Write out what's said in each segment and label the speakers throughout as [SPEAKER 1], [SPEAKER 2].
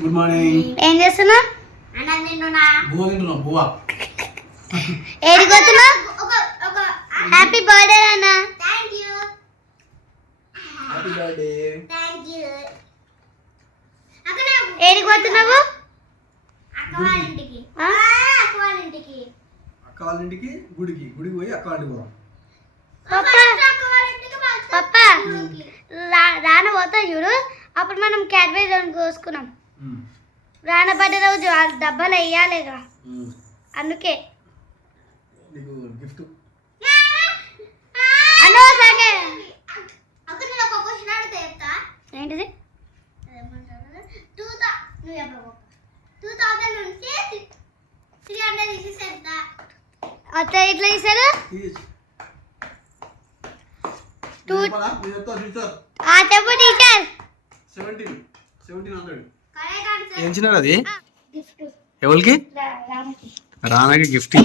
[SPEAKER 1] Good morning
[SPEAKER 2] ఏం చేస్తున్నా?
[SPEAKER 3] అన్నం తింటున్నా.
[SPEAKER 1] బువ్వ బువ్వ.
[SPEAKER 2] హ్యాపీ బర్త్డే అన్న
[SPEAKER 3] thank you
[SPEAKER 1] happy birthday
[SPEAKER 3] thank you అక్కడ
[SPEAKER 2] ఏడిపోతున్నావు
[SPEAKER 3] అక్క వాళ్ళ ఇంటికి.
[SPEAKER 2] ఆ?
[SPEAKER 3] అక్క వాళ్ళ ఇంటికి.
[SPEAKER 1] అక్క వాళ్ళ ఇంటికి గుడికి. గుడికి పోయి అక్క వాళ్ళ ఇంటికి పోదాం.
[SPEAKER 2] పప్పా. రాన పోతా చూడు. అప్పుడు మనం క్యాడ్బరీ కోసుకున్నాం.
[SPEAKER 1] ఉమ్.
[SPEAKER 2] రాన బర్త్డే రోజు డబ్బాలు వేయాలిగా. అందుకే.
[SPEAKER 1] నీకు గిఫ్ట్.
[SPEAKER 2] ఏంటిది? అత్త ఇట్లా ఇస్తారు ఆ చెప్పు teacher
[SPEAKER 1] seventeen seventeen hundred
[SPEAKER 3] correct answer
[SPEAKER 4] ఏం చిన్నారు అది?
[SPEAKER 2] గిఫ్ట్.
[SPEAKER 4] ఎవరికి?
[SPEAKER 2] రానకి.
[SPEAKER 4] గిఫ్ట్.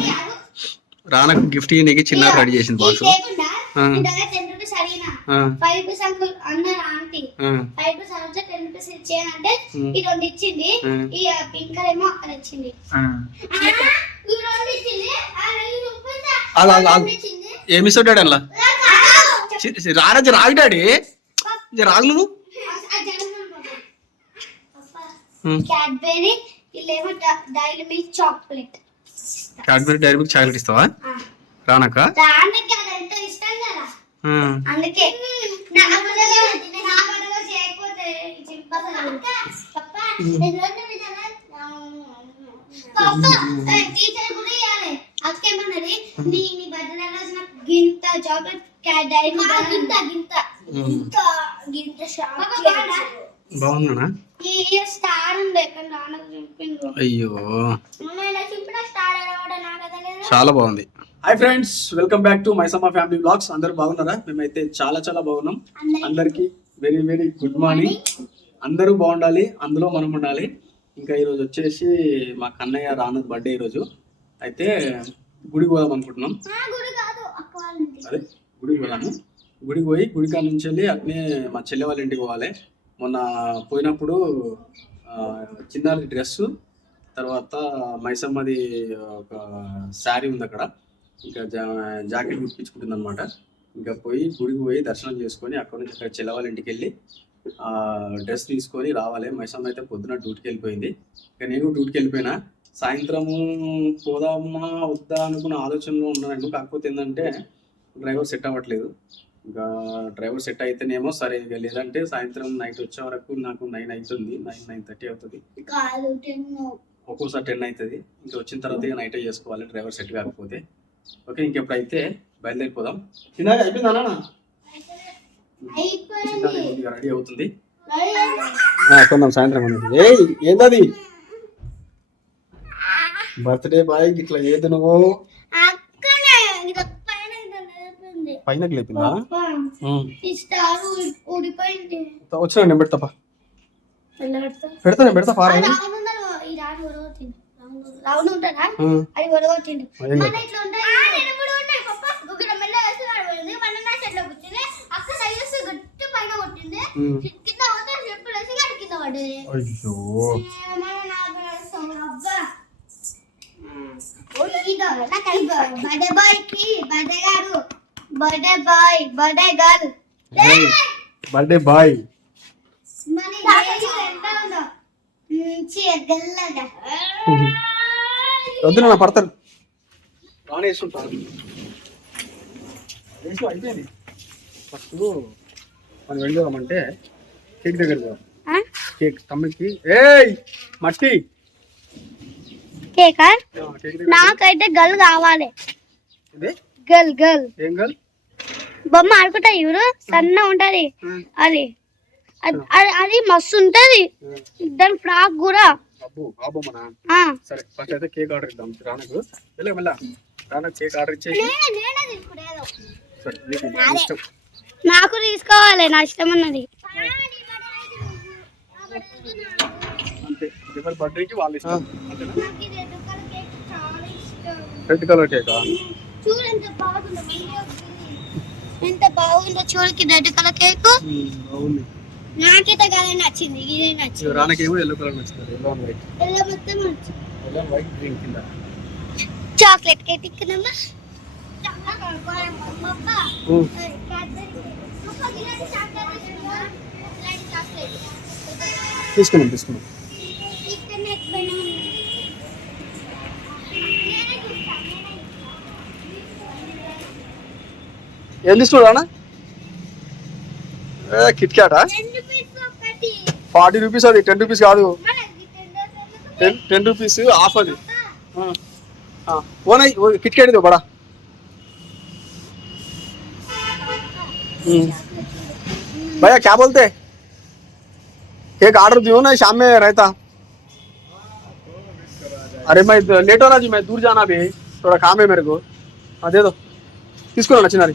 [SPEAKER 4] రానకు గిఫ్ట్ నీకు చిన్న రెడీ చేసింది బాక్స్.
[SPEAKER 2] లేకుండా
[SPEAKER 4] ఆ.
[SPEAKER 2] మీ దగ్గర టెన్ రూపీస్ అడిగినా.
[SPEAKER 4] ఆ,
[SPEAKER 2] ఫైవ్ రూపీస్ అంకుల్ అన్నారు ఆంటీ
[SPEAKER 4] ఆ,
[SPEAKER 2] ఫైవ్ రూపీస్ అంటే టెన్ రూపీస్ ఇచ్చేయనంటే
[SPEAKER 4] ఉమ్.
[SPEAKER 2] ఈ రెండు ఇచ్చింది.
[SPEAKER 4] ఉమ్.
[SPEAKER 2] ఈ పింక్ కలర్ ఏమో ఇచ్చింది.
[SPEAKER 4] డాడీ అలా రారా జర రాగు డాడీ. రాగు నువ్వు.
[SPEAKER 2] Cadbury ఇల్లేమో dairy milk chocolate.
[SPEAKER 4] Cadbury dairy milk chocolate ఇస్తావా? రానక్క?
[SPEAKER 2] దానికి అది ఎంతో ఇష్టం కదా.
[SPEAKER 4] ఆ,
[SPEAKER 2] అందుకే టీచర్ కూడా ఇవ్వాలి అక్క ఏమన్నది? నీ నీ బర్త్డే రోజు నాకు గింత చాక్లెట్ డైరీ గింత గింత. గింత గింత చెప్పిండ్రు
[SPEAKER 4] అయ్యో. చాలా బాగుంది.
[SPEAKER 1] Hi friends welcome back to Maisamma family blogs. అందరూ బాగున్నారా? మేమైతే చాలా చాలా బాగున్నాం. అందరికి వెరీ వెరీ గుడ్ మార్నింగ్. అందరూ బాగుండాలి అందులో మనం ఉండాలి. ఇంకా ఈరోజు వచ్చేసి మా కన్నయ్య రాను బర్త్డే ఈరోజు. అయితే గుడికి పోదాం అనుకుంటున్నాం. అదే గుడికి పోదాము. గుడికి పోయి గుడి కాడ నుంచి వెళ్ళి అట్నే మా చెల్లె వాళ్ళ ఇంటికి పోవాలి. మొన్న పోయినప్పుడు చిన్నారి డ్రెస్సు తర్వాత మైసమ్మది ఒక శారీ ఉంది అక్కడ ఇంకా జా- జాకెట్ కుట్టించుకుంటుంది అనమాట ఇంకా పోయి గుడికి పోయి దర్శనం చేసుకొని అక్కడ నుంచి అక్కడ చెల్లవాళ్ళ ఇంటికి వెళ్ళి ఆ డ్రెస్ తీసుకొని రావాలి. మైసమ్మ అయితే పొద్దున డ్యూటీకి వెళ్ళిపోయింది. ఇంకా నేను డ్యూటీకి వెళ్ళిపోయినా. సాయంత్రము పోదామా వద్దా అనుకున్న ఆలోచనలో ఉన్నాను. కాకపోతే ఏంటంటే డ్రైవర్ సెట్ అవ్వట్లేదు. ఇంకా డ్రైవర్ సెట్ అయితేనేమో సరే ఇక లేదంటే సాయంత్రం నైట్ వచ్చే వరకు నాకు నైన్ అవుతుంది నైన్ నైన్ థర్టీ అవుతుంది.
[SPEAKER 2] ఒక్కోసారి
[SPEAKER 1] టెన్ అవుతుంది ఇంకా వచ్చిన తర్వాత ఇక నైట్ చేసుకోవాలి డ్రైవర్ సెట్ కాకపోతే. ఓకే ఇంకెప్పుడైతే బయలుదేరిపోదాం. చిన్నగా అయిపోయిందా నాన్న?
[SPEAKER 2] అయిపోయింది.
[SPEAKER 1] రెడీ అవుతుంది.
[SPEAKER 2] రెడీ
[SPEAKER 1] కొందాం సాయంత్రం అనేది ఏయ్ ఏందది? బర్త్డే బాయ్ ఇట్లా ఏది నువ్వు
[SPEAKER 2] అక్కనే ఇది పైన ఇది లేపింది.
[SPEAKER 1] పైన లేపిందా? వచ్చిన నేను పెడతా
[SPEAKER 2] పెడతా?
[SPEAKER 1] పెడతా నేను పెడతా
[SPEAKER 2] ఆ
[SPEAKER 1] ఫారం
[SPEAKER 2] రావణ్ ఉన్నాడు, ఈ రావణ్ ఒడగొట్టిండు. రావణ్- రావణ్ ఉంటాడా?
[SPEAKER 1] ఉమ్.
[SPEAKER 2] అది ఒడగొట్టిండు
[SPEAKER 1] ఏం
[SPEAKER 2] మన
[SPEAKER 1] కాదు.
[SPEAKER 2] ఇట్లా ఉంటాయి. నేను కూడా ఉంటాయి పప్ప. గుగ్గిడ మెల్ల వేసి వాడు మన నా చెట్లో కూర్చుని అక్క సైజు గట్టి పైన కొట్టింది.
[SPEAKER 1] ఉమ్.
[SPEAKER 2] కింద పోతే చెప్పులు వేసి గడి కింద పడ్డది.
[SPEAKER 1] అయ్యో.
[SPEAKER 2] ఏమన్నా నాకు రాస్తావు, అబ్బా. ఓ, ఇదో, నాకు ఇదో. బర్త్డే బాయ్కి బర్త్డే గారు. Birthday boy birthday girl
[SPEAKER 1] birthday boy
[SPEAKER 2] మన ఏజ్ ఎంత ఉందో మంచి గల్లగా
[SPEAKER 1] వద్దు నా పడతాడు రాని వేసుకుంటాను వేసు అయిపోయింది. ఫస్ట్ మనం వెళ్ళిపోదామంటే కేక్ దగ్గర పోదాం? కేక్ తమ్ముడికి. ఏయ్ మట్టి.
[SPEAKER 2] కేకా? నాకైతే గర్ల్ కావాలి.
[SPEAKER 1] ఇదే
[SPEAKER 2] గర్ల్ గర్ల్.
[SPEAKER 1] ఏం గల్
[SPEAKER 2] బొమ్మ ఆడుకుంటా ఇవరు సన్న ఉంటది. అది. అది- అది- అది మస్తు ఉంటది. దాని ఫ్రాక్ కూడా.
[SPEAKER 1] అబ్బు బాబు మన
[SPEAKER 2] ఆ.
[SPEAKER 1] సరే ఫస్ట్ అయితే కేక్ ఆర్డర్ ఇద్దాం. రానకు. వెళ్ళా మళ్ళా రానకు కేక్ ఆర్డర్ ఇచ్చేసి.
[SPEAKER 2] నేనే- నేనే తీసుకునేదో.
[SPEAKER 1] సరే నీకు
[SPEAKER 2] తీసుకోవాలి నా ఇష్టం ఉన్నది. రెడ్ కలర్ కేక్ చాలా ఇష్టం
[SPEAKER 1] రెడ్ కలర్ కేకా
[SPEAKER 2] చూడు ఎంత బాగుందో చూడకి రెడ్ కలర్ కేక్.
[SPEAKER 1] బాగుంది
[SPEAKER 2] నాకైతే కదా నచ్చింది ఇదే నచ్చింది.
[SPEAKER 1] రానకేమో ఎల్లో కలర్ నచ్చుతుంది ఎల్లో అండ్ వైట్
[SPEAKER 2] ఎల్లో మొత్తం నచ్చింది.
[SPEAKER 1] ఎల్లో అండ్ వైట్ గ్రీన్ కింద
[SPEAKER 2] చాక్లెట్ కేక్ తిక్కనమ్మా.
[SPEAKER 1] తీసుకున్నాం తీసుకున్నాం. ఏం తీసుకున్నాడు అన్న కిట్ క్యాటా ఫార్టీ రూపీస్ అది టెన్ రూపీస్ కాదు టెన్ టెన్ రూపీస్ ఆఫ్ అది ఓన్ కిట్ క్యాట్ ఇది బడా भैया क्या बोलते हैं एक ऑर्डर दियो ना शाम में रहता अरे मैं लेट हो रहा जी मैं दूर जाना भी थोड़ा काम है मेरे को हाँ दे दो తీసుకున్నా నచ్చినది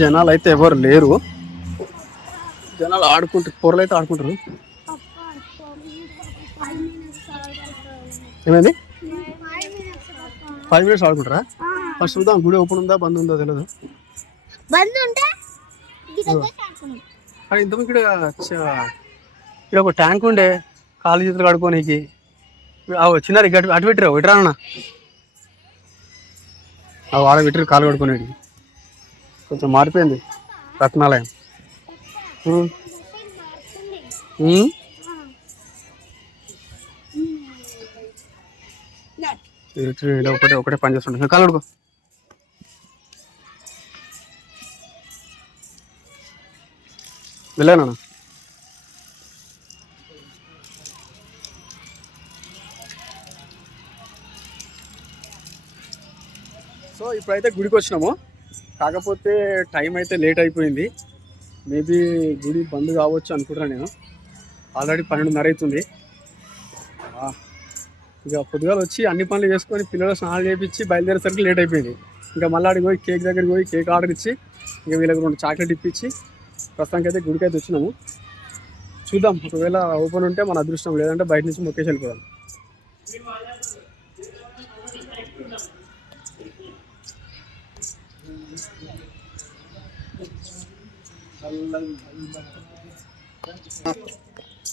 [SPEAKER 1] జనాలు అయితే ఎవరు లేరు. జనాలు ఆడుకుంటారు పొరలు అయితే ఆడుకుంటారు. ఏమైంది? Five minutes ఆడుకుంటారా? ఫస్ట్ చూద్దాం గుడి ఓపెన్ ఉందా? బంద్ ఉందా? తెలియదు
[SPEAKER 2] బంద్ ఉంటే ఇది దగ్గర ఆడుకున్నాం
[SPEAKER 1] అరే ఇంత ఇక్కడ ఇక్కడ ఒక ట్యాంక్ ఉండే. కాలు చేతులు కడుకోనీకి చిన్నారి అటు పెట్టిరావు ఇటు రానా ఆడ పెట్టిరు కాలు కడుకునేది కొంచెం మారిపోయింది. రత్నాలయం. ఒకటే ఒకటే పని చేస్తుండే కాలు కడుకో వెళ్ళానా సో ఇప్పుడైతే గుడికి వచ్చినాము కాకపోతే టైం అయితే లేట్ అయిపోయింది. మేబీ గుడి బంద్ కావచ్చు అనుకుంటున్నాను నేను. ఆల్రెడీ పన్నెండున్నర అవుతుంది. ఇక పొద్దుగాల వచ్చి అన్ని పనులు చేసుకొని పిల్లలు స్నానాలు చేపించి బయలుదేరేసరికి లేట్ అయిపోయింది. ఇంకా మళ్ళీ పోయి కేక్ దగ్గరికి పోయి కేక్ ఆర్డర్ ఇచ్చి ఇంకా వీళ్ళకి రెండు చాక్లెట్ ఇప్పించి ప్రస్తుతానికి అయితే గుడికి అయితే వచ్చినాము. చూద్దాం. ఒకవేళ ఓపెన్ ఉంటే మన అదృష్టం లేదంటే బయట నుంచి మొక్కేసి వెళ్ళిపోదాం.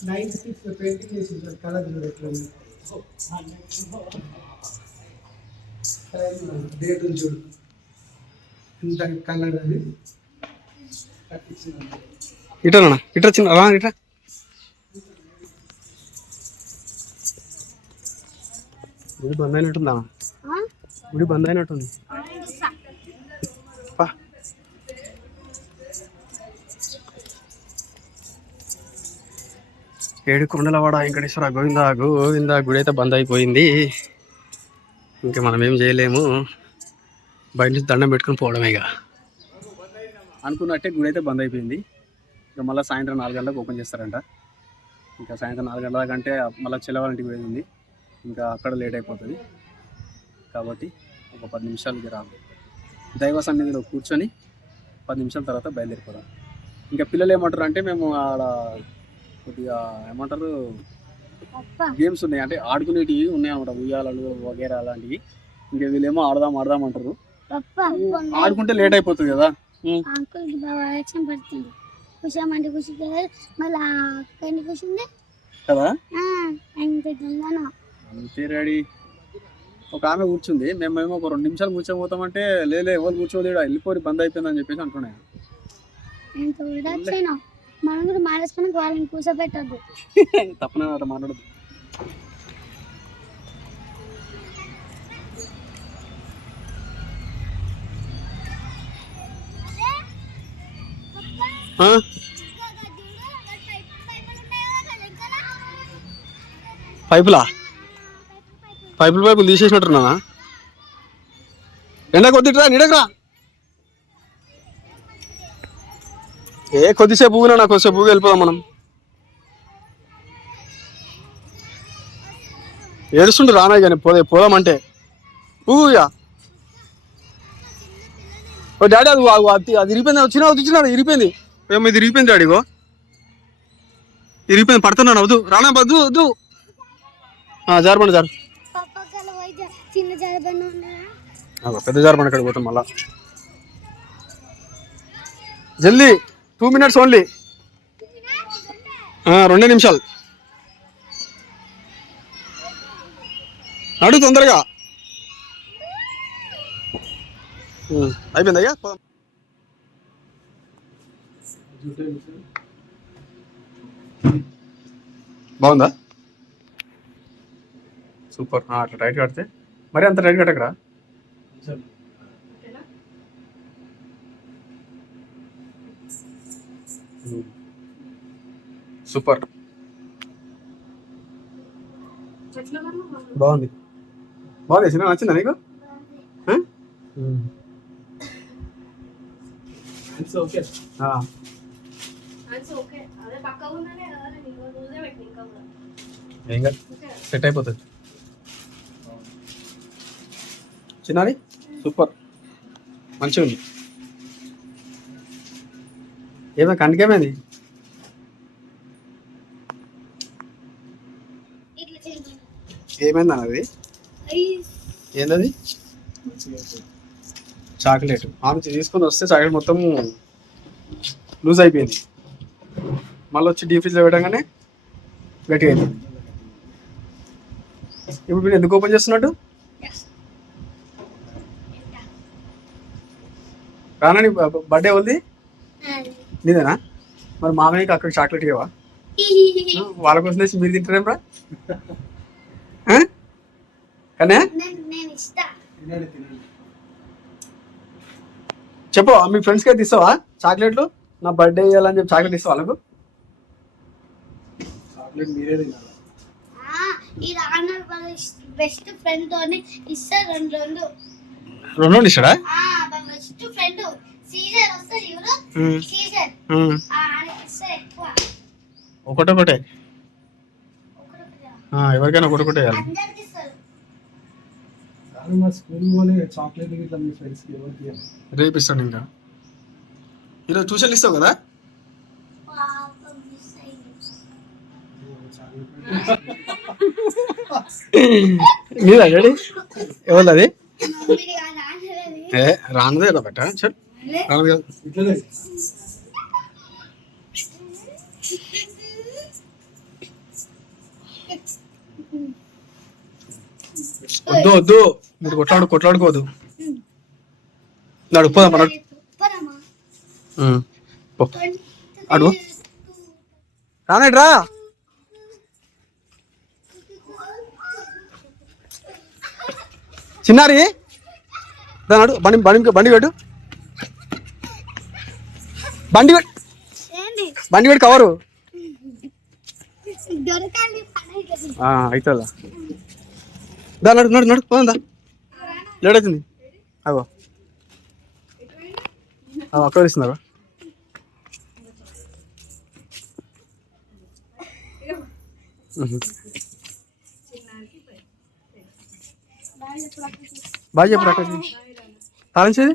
[SPEAKER 5] నైన్ సిక్స్ పెయింటింగ్ చేసి సార్ కలర్ చూడు డేట్ ఇంత కలర్ అది
[SPEAKER 1] ఇటనా చిన్న రా ఇట్రా గుడి బంద్ అయినట్టుందా? గుడి బంద్ అయినట్టుంది. ఏడు కొండలవాడ వెంకటేశ్వర గోవింద గోవింద గుడి అయితే బంద్ అయిపోయింది. ఇంకా మనం ఏం చేయలేము. బయట నుంచి దండం పెట్టుకుని పోవడమే ఇక. అనుకున్నట్టే గుడి అయితే బంద్ అయిపోయింది. ఇక మళ్ళీ సాయంత్రం నాలుగు గంటలకు ఓపెన్ చేస్తారంట. ఇంకా సాయంత్రం నాలుగు గంటల కంటే మళ్ళీ చెల్లవాళ్ళంటికి పోయింది. ఇంకా అక్కడ లేట్ అయిపోతుంది. కాబట్టి ఒక పది నిమిషాలకి రాదు దైవ సన్నిధిలో కూర్చొని పది నిమిషాల తర్వాత బయలుదేరిపోదాం. ఇంకా పిల్లలు ఏమంటారు అంటే మేము ఆడ కొద్దిగా ఏమంటారు? గేమ్స్ ఉన్నాయి. అంటే ఆడుకునేటివి ఉన్నాయి అనమాట ఉయ్యాలలు వగేరా అలాంటివి. ఇంకా వీళ్ళేమో ఆడదాం ఆడదాం అంటారు. ఆడుకుంటే లేట్ అయిపోతుంది కదా.
[SPEAKER 2] అంకుల్కి బాగా యాక్షన్ పడుతుంది. కూర్చోమంటే కూర్చుంటే మళ్ళీ అక్కడిని కూర్చుంది
[SPEAKER 1] కదా?
[SPEAKER 2] ఆయన పెద్దగాను
[SPEAKER 1] అంతే రెడీ ఒక ఆమె కూర్చుంది. మేమేమో ఒక రెండు నిమిషాలు కూర్చోబోతామంటే లేలే ఎవరు కూర్చోదు ఈడ వెళ్ళిపోయి బంద్ అయిపోయిందని చెప్పేసి అంటున్నాయి
[SPEAKER 2] మనం కూడా మానేసుకుని వాళ్ళని కూర్చోబెట్టద్దు
[SPEAKER 1] తప్పన అట్లా మాట్లాడదు? పైపులా? పైపులు పైపులు తీసేసినట్టున్నా ఎండ కొద్దిట్రా నీడకరా ఏ కొద్దిసేపు ఊగినా నాకు కొద్దిసేపు ఊగి వెళ్ళిపోదాం మనం. ఏడుస్తుంటే రానా కానీ పోదే పోదామంటే. ఊయా ఓ డాడీ అది అది- అది అది ఇరిగిపోయింది వచ్చినా వచ్చినాడు ఏమో ఇది ఇరిగిపోయింది. డాడీ గో ఇరిగిపోయింది పడుతున్నాను వద్దు. రానా వద్దు వద్దు. జారబండి జారు. పెద్ద జారబండి అక్కడికి పోతాం మళ్ళా. జల్దీ. టూ మినిట్స్ ఓన్లీ రెండే నిమిషాలు. నడు తొందరగా. ఉమ్, అయిపోయింది అయ్యా? పోదాం. బాగుందా? సూపర్. అట్లా టైట్ కడితే. మరి అంత టైట్ కట్టకరా? సూపర్. బాగుంది. బాగుంది సినిమా నచ్చిందా నీకు? సెట్ అయిపోతుంది. చిన్నది సూపర్. మంచిగా ఉంది
[SPEAKER 2] ఇట్లా చేయండి.
[SPEAKER 1] ఏమైంది అన్నది? ఏందది? చాక్లెట్. ఆమె తీసుకొని వస్తే చాక్లెట్ మొత్తం లూజ్ అయిపోయింది. మళ్ళీ వచ్చి డీ ఫ్రిడ్జ్లో పెట్టగానే గట్టిగా అయిపోయింది. ఇప్పుడు మీరు ఎందుకు ఓపెన్ చేస్తున్నట్టు రానా నీ బర్త్డే ఉంది నీదేనా? మరి మామయ్యకి అక్కడ చాక్లెట్ ఇవ్వవా? వాళ్ళ కోసం తెచ్చి మీరు తింటారేం రా ఆ? కానీ చెప్పు మీ ఫ్రెండ్స్కి అయితే ఇస్తావా చాక్లెట్లు నా బర్త్డే ఇవ్వాలని చెప్పి చాక్లెట్ ఇస్తావా వాళ్ళకు?
[SPEAKER 2] బెస్ట్ ఫ్రెండ్ ఇస్తా రెండు రెండు.
[SPEAKER 1] ఇస్తాడా?
[SPEAKER 2] ఆ బెస్ట్ ఫ్రెండ్.
[SPEAKER 1] ఒకటొకటే ఎవరికైనా ఒకటొకటే. రేపు ఇస్తాను ఇంకా. ఈరోజు ట్యూషన్లు ఇస్తావు కదా? డాడీ? ఎవరిది ఏ రానుదే కదా బట్ట చల్.
[SPEAKER 5] ఇట్లనే
[SPEAKER 1] వద్దు వద్దు. మీరు కొట్లాడు కొట్లాడుకోవద్దు. నడు పోదాం నడు. ఉమ్, అడు. రానడు రా. చిన్నారి దా బండి బండి బండి పెట్టు. బండి బండి పెట్టి కవరు. అవుతుందా దా నడు నడు నడు పోదా లేట్ అవుతుంది అగో. అక్కడ ఇస్తున్నారు బాగా చెప్పు అక్కడ తాళించేది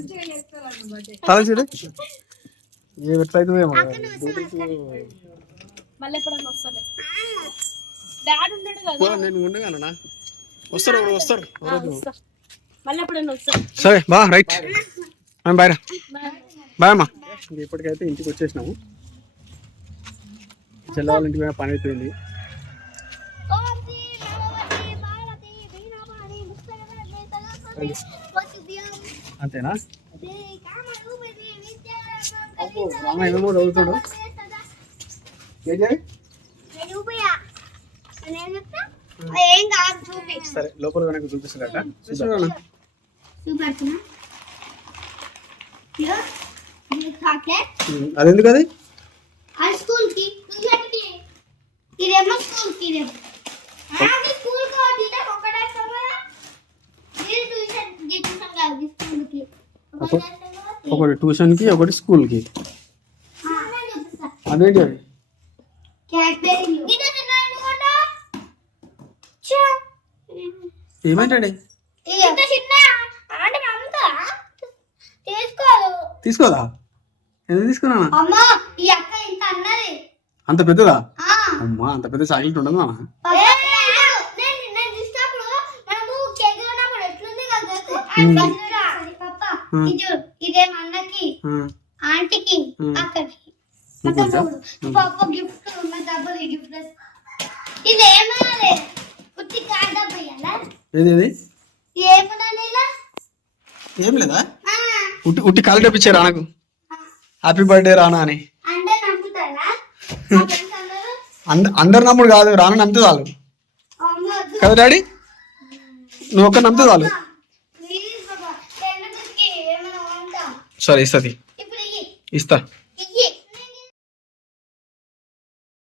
[SPEAKER 1] తాళించేది ఏ
[SPEAKER 6] కదా
[SPEAKER 1] పో, నేను ఉండగానన్నా వస్తారు వస్తారు సరే బా రైట్ బాయ్ రా బాయ్ అమ్మా ఇప్పటికైతే ఇంటికి వచ్చేసినాము చెల్ల వాళ్ళ ఇంటికి పోయిన పని అయిపోయింది అంతేనా రామ ఏమేమో చదువుతాడు ఏం చేయాలి
[SPEAKER 2] రూపయా నేను చెప్తా? ఏం కాదు చూపి.
[SPEAKER 1] సరే లోపల వెనక చూపిస్తాడట చూసాడు అది ఎందుకు అది?
[SPEAKER 2] స్కూల్కి ఇదేమో స్కూల్కి ఇదేమో ఒకటి ట్యూషన్ ట్యూషన్ కాదు కి ఒకటి
[SPEAKER 1] ట్యూషన్కి ఒకటి స్కూల్కి
[SPEAKER 4] అదేంటి అవి
[SPEAKER 2] చా
[SPEAKER 4] ఏమంటాడే
[SPEAKER 2] తీసుకోదు
[SPEAKER 4] ఎందుకు
[SPEAKER 2] అన్నది
[SPEAKER 4] అంత పెద్దదా అమ్మా అంత పెద్ద చాక్లెట్ ఉండదు మామ
[SPEAKER 2] చూడు. ఆంటీకి. అక్కకి.
[SPEAKER 4] ముగ్గురుదా?
[SPEAKER 2] పప్ప గిఫ్ట్ ఉన్న డబ్బులు గిఫ్ట్ ఇదేమనాలి ఉత్తి కార్ డబ్బు ఇయ్యాలా?
[SPEAKER 4] ఏది ఏది?
[SPEAKER 2] ఏమన్నా ఇలా
[SPEAKER 4] ఏం లేదా? ఉట్టి ఉట్టి కాలు రానకు హ్యాపీ బర్త్డే రానా అని.
[SPEAKER 2] అందరూ
[SPEAKER 4] అంద అందరు నమ్ముడు కాదు రానా నమ్మితే చాలు.
[SPEAKER 2] అమ్మ వద్దు.
[SPEAKER 4] కదా డాడీ? నువ్వు ఒక్క నమ్మితే చాలు. సరే ఇస్తుంది
[SPEAKER 2] ఇప్పుడు ఇయ్యి
[SPEAKER 4] ఇస్తా
[SPEAKER 2] ఇయ్యి